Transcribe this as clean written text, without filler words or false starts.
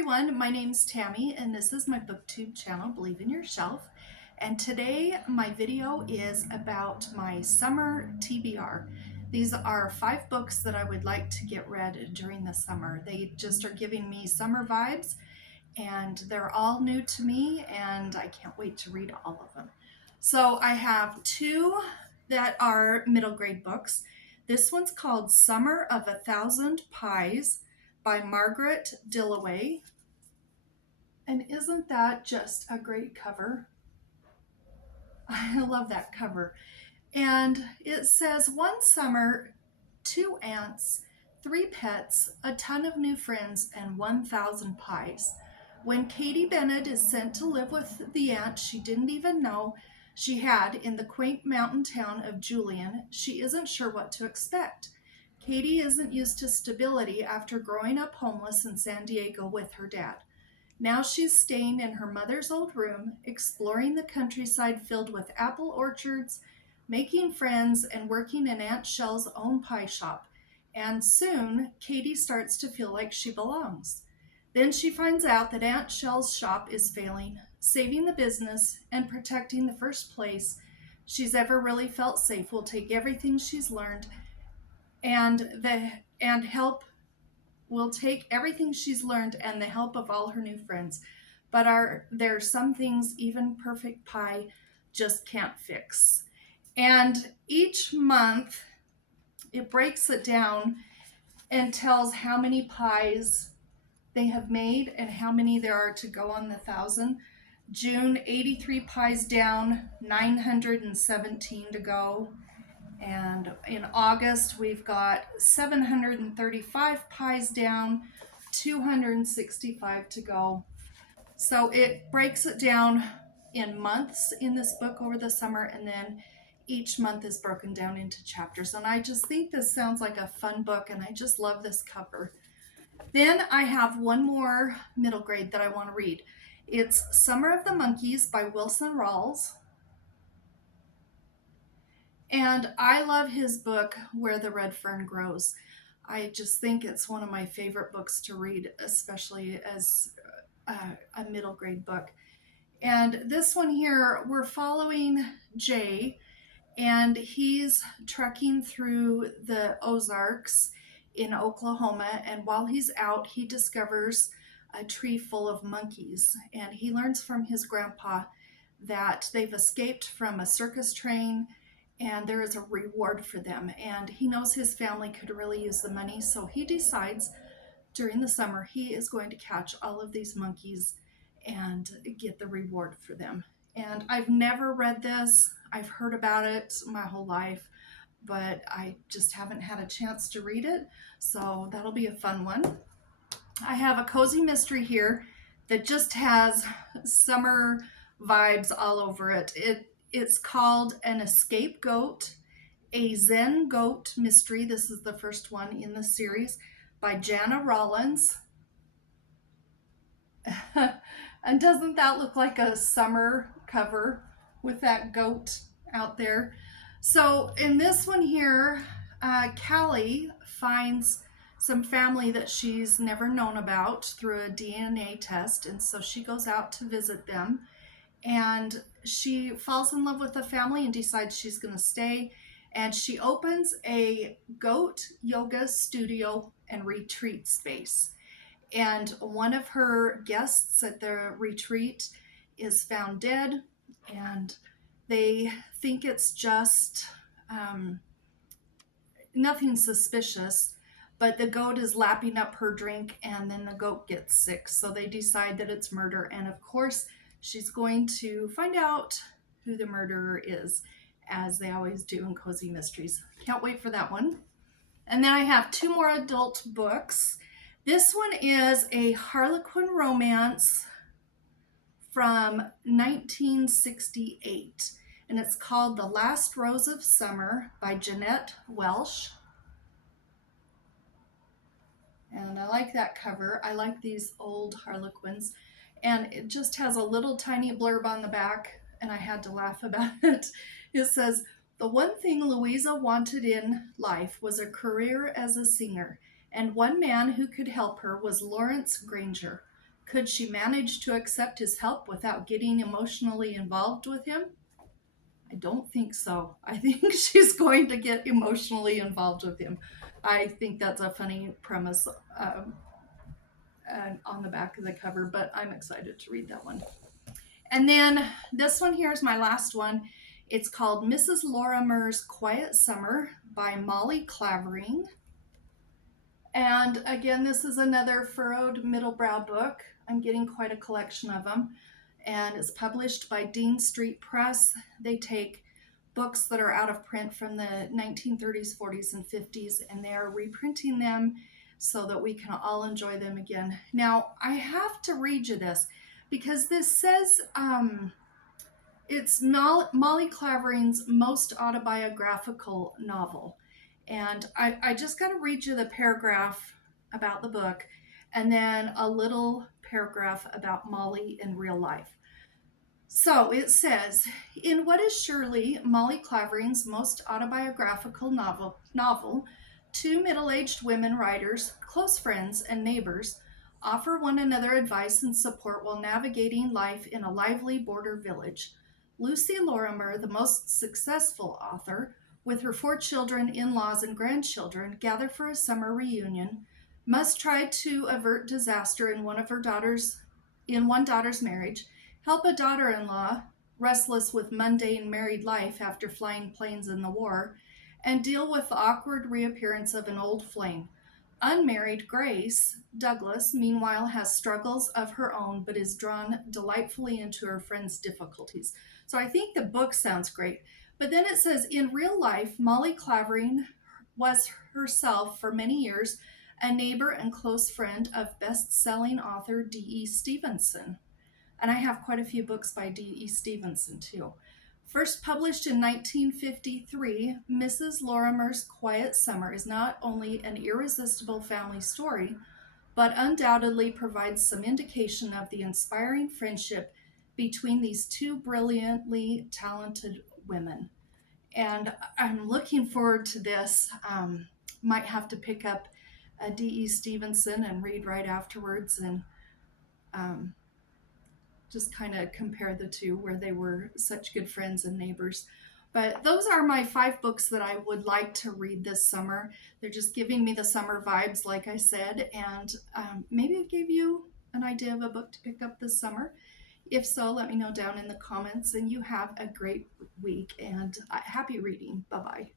everyone, my name's Tammy and this is my booktube channel, Believe in Yourself. And today my video is about my summer TBR. These are 5 books that I would like to get read during the summer. They just are giving me summer vibes and they're all new to me and I can't wait to read all of them. So I have 2 that are middle grade books. This one's called Summer of a Thousand Pies by Margaret Dilloway. And isn't that just a great cover? I love that cover. And it says, one summer, 2 aunts, 3 pets, a ton of new friends, and 1,000 pies. When Katie Bennett is sent to live with the aunt she didn't even know she had in the quaint mountain town of Julian, she isn't sure what to expect. Katie isn't used to stability after growing up homeless in San Diego with her dad. Now she's staying in her mother's old room, exploring the countryside filled with apple orchards, making friends, and working in Aunt Shell's own pie shop. And soon, Katie starts to feel like she belongs. Then she finds out that Aunt Shell's shop is failing, saving the business and protecting the first place she's ever really felt safe will take everything she's learned and the help of all her new friends. But there's some things even perfect pie just can't fix. And each month it breaks it down and tells how many pies they have made and how many there are to go on the 1,000. June, 83 pies down, 917 to go. And in August, we've got 735 pies down, 265 to go. So it breaks it down in months in this book over the summer, and then each month is broken down into chapters. And I just think this sounds like a fun book, and I just love this cover. Then I have one more middle grade that I want to read. It's Summer of the Monkeys by Rawls. And I love his book, Where the Red Fern Grows. I just think it's one of my favorite books to read, especially as a middle grade book. And this one here, we're following Jay, and he's trekking through the Ozarks in Oklahoma. And while he's out, he discovers a tree full of monkeys. And he learns from his grandpa that they've escaped from a circus train and there is a reward for them. And he knows his family could really use the money, so he decides during the summer he is going to catch all of these monkeys and get the reward for them. And I've never read this. I've heard about it my whole life, but I just haven't had a chance to read it, so that'll be a fun one. I have a cozy mystery here that just has summer vibes all over it. It's called An Escape Goat, a Zen Goat Mystery. This is the first one in the series by Janna Rollins. And doesn't that look like a summer cover with that goat out there? So in this one here, Callie finds some family that she's never known about through a DNA test, and so she goes out to visit them. And she falls in love with the family and decides she's going to stay. And she opens a goat yoga studio and retreat space. And one of her guests at the retreat is found dead. And they think it's just nothing suspicious. But the goat is lapping up her drink and then the goat gets sick. So they decide that it's murder. And of course, she's going to find out who the murderer is, as they always do in cozy mysteries. Can't wait for that one. And then I have 2 more adult books. This one is a Harlequin romance from 1968, and it's called The Last Rose of Summer by Jeannette, Welsh. And I like that cover. I like these old Harlequins. And it just has a little tiny blurb on the back, and I had to laugh about it. It says, the one thing Louisa wanted in life was a career as a singer, and one man who could help her was Lawrence Granger. Could she manage to accept his help without getting emotionally involved with him? I don't think so. I think she's going to get emotionally involved with him. I think that's a funny premise on the back of the cover, but I'm excited to read that one. And then this one here is my last one. It's called Mrs. Lorimer's Quiet Summer by Molly Clavering. And again, this is another furrowed middle brow book. I'm getting quite a collection of them. And it's published by Dean Street Press. They take books that are out of print from the 1930s, 40s, and 50s, and they are reprinting them so that we can all enjoy them again. Now, I have to read you this because this says it's Molly Clavering's most autobiographical novel. And I just got to read you the paragraph about the book and then a little paragraph about Molly in real life. So it says, in what is surely Molly Clavering's most autobiographical novel, two middle-aged women writers, close friends and neighbors, offer one another advice and support while navigating life in a lively border village. Lucy Lorimer, the most successful author, with her 4 children, in-laws, and grandchildren, gather for a summer reunion, must try to avert disaster in one daughter's marriage, help a daughter-in-law, restless with mundane married life after flying planes in the war, and deal with the awkward reappearance of an old flame. Unmarried Grace Douglas, meanwhile, has struggles of her own, but is drawn delightfully into her friend's difficulties. So I think the book sounds great. But then it says, in real life, Molly Clavering was herself for many years a neighbor and close friend of best-selling author D.E. Stevenson. And I have quite a few books by D.E. Stevenson, too. First published in 1953, Mrs. Lorimer's Quiet Summer is not only an irresistible family story, but undoubtedly provides some indication of the inspiring friendship between these two brilliantly talented women. And I'm looking forward to this. Might have to pick up a D.E. Stevenson and read right afterwards and just kind of compare the two where they were such good friends and neighbors. But those are my 5 books that I would like to read this summer. They're just giving me the summer vibes, like I said, and maybe it gave you an idea of a book to pick up this summer. If so, let me know down in the comments, and you have a great week and happy reading. Bye-bye.